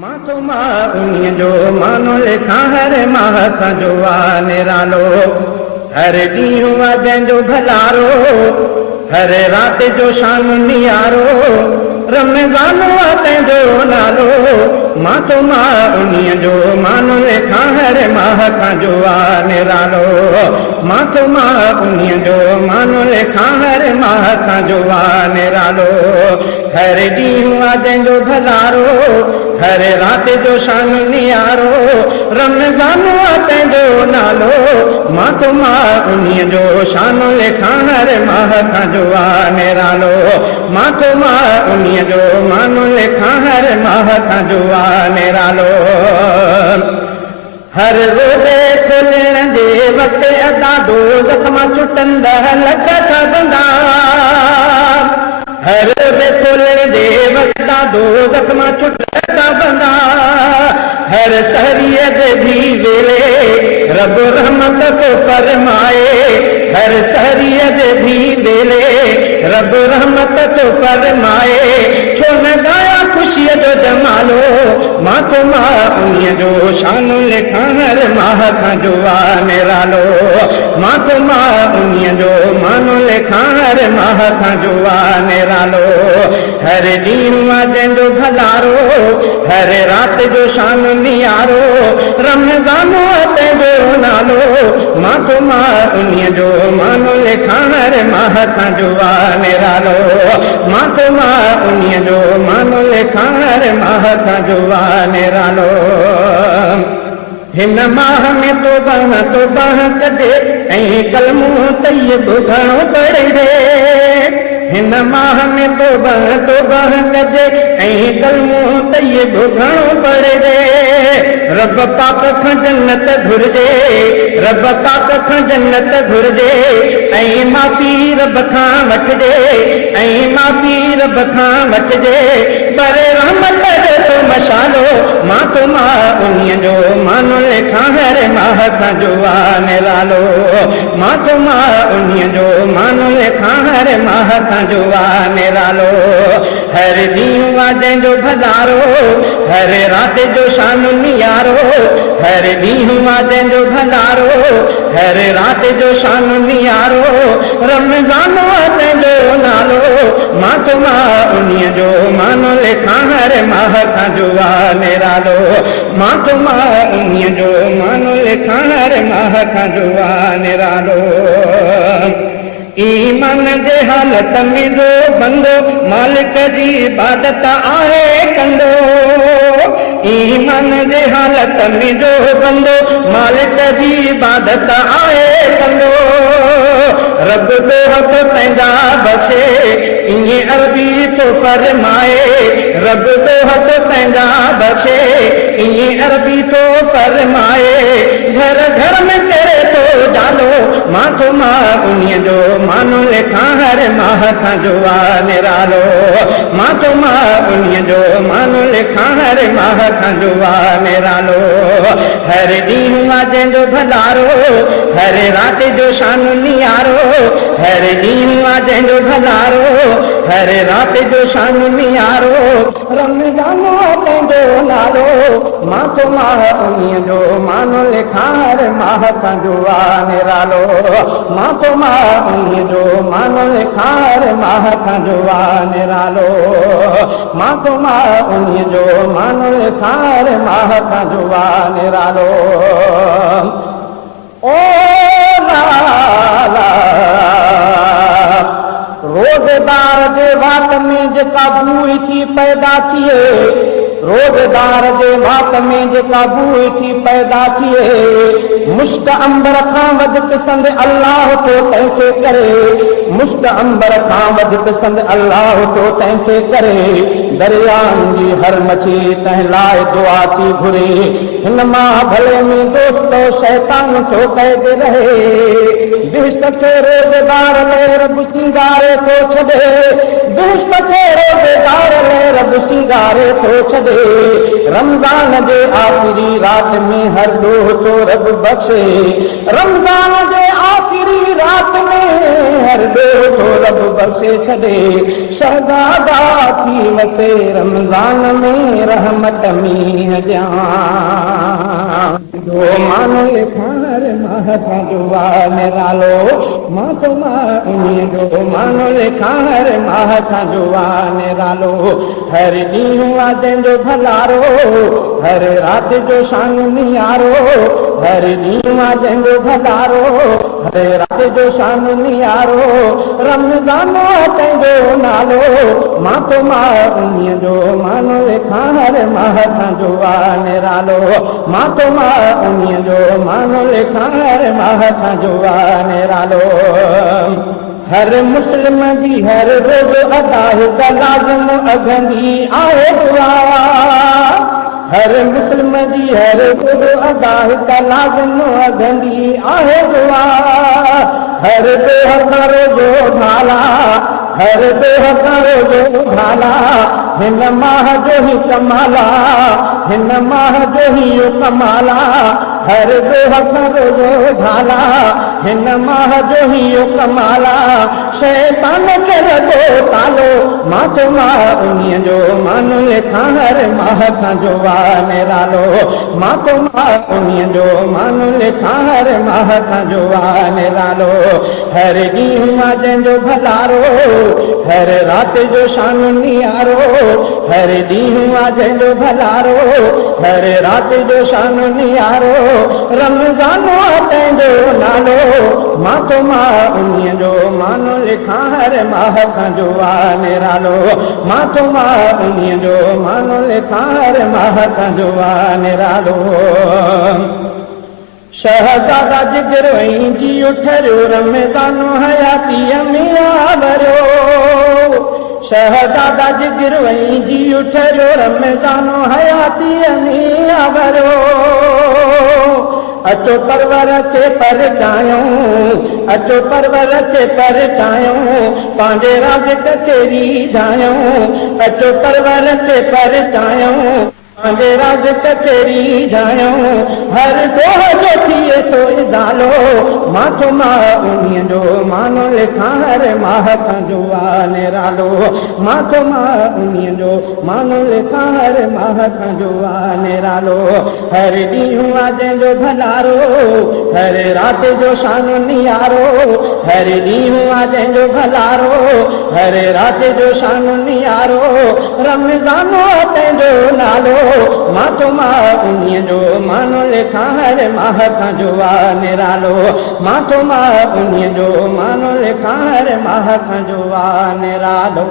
मां तो मां उन्हीं जो मानो लिखा हर माह का जो निरालो हर ॾींहुं जंहिंजो भलारो हर रात जो शाम नियारो रमज़ान तंहिंजो नालो मां तो मां उन्हीं जो मानो लिखा हर माह का जो निरालो मां तो मां उन्हीं जो मानो लिखा हर माह का जो निरालो हर ॾींहुं जंहिंजो भलारो हर रात जो शान नियारो रमज़ान तंहिंजो नालो मां तो मां उन्हीं जो शान लिखा हर माह का जो निरालो मां तो मां उन्हीं जो मानो लिखा हर माह का जो निरालो हर रोज़े खुलण जे वक़्त अदा दोज़ख मां छुटंदा लख छॾंदा हर रोज़े खुलण जे वक़्त दोज़ख मां छुटंदा बंदा हर सहरीअ जे भी वेले रब रहमत को फरमाए हर सहरीअ जे भी वेले रब रहमत को फरमाए छो न गाया खुशीअ जो जमालो मां तो मां उन्हीं जो शान लिखा हर माह का जो निरालो मां तो मां उन्हीं जो मानो लिखा हर माह का जो निरालो हर ॾींहुं जंहिंजो भलारो हर रात जो शान नियारो रमज़ान तंहिंजो नालो मां तो मां उन्हीं जो मानो लिखा हर माह का जो निरालो मां तो मां उन्हीं जो मानो लिखा हर माह का जो निरालो हिन माह में तो बह कजे ऐं कलमो तैयब घणो पढ़े हिन माह में तो बह कजे ऐं कलमो तैयब घणो पढ़े रब पाक खां जन्नत घुर्जे रब पाक खां जन्नत घुर्जे ऐं माफ़ी रब खां वठिजे ऐं माफ़ी रब खां वठिजे पर रहमत जो तो मशालो मां तो मां उन्हीं जो मानो लिखा हर माह का जो निरालो मां तो मां उन्हीं जो मानो लिखा हर माह का जो निरालो हर ॾींहुं जंहिंजो भलारो हर रात जो शान नियारो हर ॾींहुं जंहिंजो भलारो हर रात जो शान नियारो रमज़ान तंहिंजो नालो मां तो मां उन्हीं जो मानो लिखा हर माह का जो निरालो मां तो मां उन्हीं जो मानो लिखा हर माह का जो निरालो ईमान जे हालत में जो बंदो मालिक जी इबादत आहे कंदो ईमान जे हालत में जो बंदो मालिक जी इबादत आहे कंदो रब तो हक पंहिंजा बचे ईअं अरबी तो फरमाए रब तो हक पंहिंजा बचे ईअं अरबी तो फरमाए घर घर में करे तो जानो मां तो मां उन्हीं जो मानो लिखा हर माह का जो निरालो मां तो मां उन्हीं जो मानो लिखा हर माह का जो निरालो हर ॾींहुं जंहिंजो भलारो हर रात जो शान नियारो हर ॾींहुं जंहिंजो भलारो हर रात जो शान नियारो रमज़ान तंहिंजो नालो मां तो मां उन्हीं जो मानो लिखा हर माह का जो निरालो मां तो मां उन्हीं जो मानो लिखा हर माह का जो निरालो मां तो मां उन्हीं जो मानो लिखा हर माह का जो निरालो ओ लाला रोज़दार जे वात में जेका बूई थी पैदा थिए रोज़दार जे वात में जेका बूई थी पैदा थिए मुश्क अंबर खां वधीक संग अल्लाह तो तंहिंखे करे मुश्क अंबर खां वधीक संग अल्लाह तो तंहिंखे करे दरियाउनि जी हर मछी तंहिं लाइ दुआ थी घुरे हिन मां भले में दोस्तो शैतान तो क़ैद रहे बिश्त खे रोज़गार में रब सिंगारे थो छॾे दुष्ट खे रोज़ेदार रब सिंगारे थो छॾे रमज़ान जे आख़िरी रात में हर ॾोह थो रब बख़्शे रमज़ान जे आख़िरी रात में हर ॾोह थो रब बख़्शे छॾे शहज़ादा थी वसे रमज़ान में रहमत मींहं ॼाण जो मान लिखार माह था जुआ निरालो मां तो मां उन्हीं जो मान लिखार माह था जुआ निरालो हर ॾींहुं वादनि जो भलारो हर राति जो शान नियारो हर ॾींहुं वादनि जो भलारो हर राति जो शान नियारो रमज़ान तंहिंजो नालो मां तो मां उन्हीं जो मान लिखार माह था जुआ निरालो मां तो मां उन्हीं जो मान लिखार माह था जुआ निरालो हर मुस्लिम जी हर रोज़ अदा हिक लाज़िम अघंदी आहे दुआ हर मुस्लिम जी हर रोज़ अदा हिक लाज़िम अघंदी आहे दुआ हर बेहतर जो भाला हर बेहतर जो भाला हिन माह जो ही कमाला हिन माह जो ही कमाला हर बेहतर जो भाला हिन माह जो ही कमाला शैतान खे लॻो तालो मां तो मां उन्हीं जो मान लिखां हर माह खां जो निरालो मां तो मां उन्हीं जो मान लिखां हर माह खां जो निरालो हर ॾींहुं मां जंहिंजो भलारो हर राति जो शान नियारो हर ॾींहुं मां जंहिंजो भलारो हर राति जो शान नियारो रमज़ान तंहिंजो नालो मां तो मां उन्हीं जो मान लिखां हर माह खां जो निरालो मां तो मां उन्हीं जो मान लिखां हर माह खां जो निरालो शहज़ादा जिगर जी उठरियो रमज़ान हयातीअ में आवरियो शहज़ादा जिगर जी उठरियो रमज़ान हयातीअ में आवरियो अचो परवर खे परचायूं अचो परवर खे परचायूं पंहिंजे राज़िक खे रीझायूं अचो परवर खे परचायूं पंहिंजे राज़िक खे रीझायूं हर ॾोह जो थिए थो इज़ालो मां तो मां उन्हीं जो मान लिखां हर माह खां जो निरालो मां तो मां उन्हीं जो मान लिखां हर माह खां जो निरालो हर ॾींहुं जंहिंजो भलारो हर राति जो शान नियारो हर ॾींहुं जंहिंजो भलारो हर राति जो शान नियारो रमज़ान तंहिंजो नालो मां तो मां उन्हीं जो मान लिखां हर माह खां जो निरालो मां तो मां उन्हीं जो मान लिखां हर माह खां जो निरालो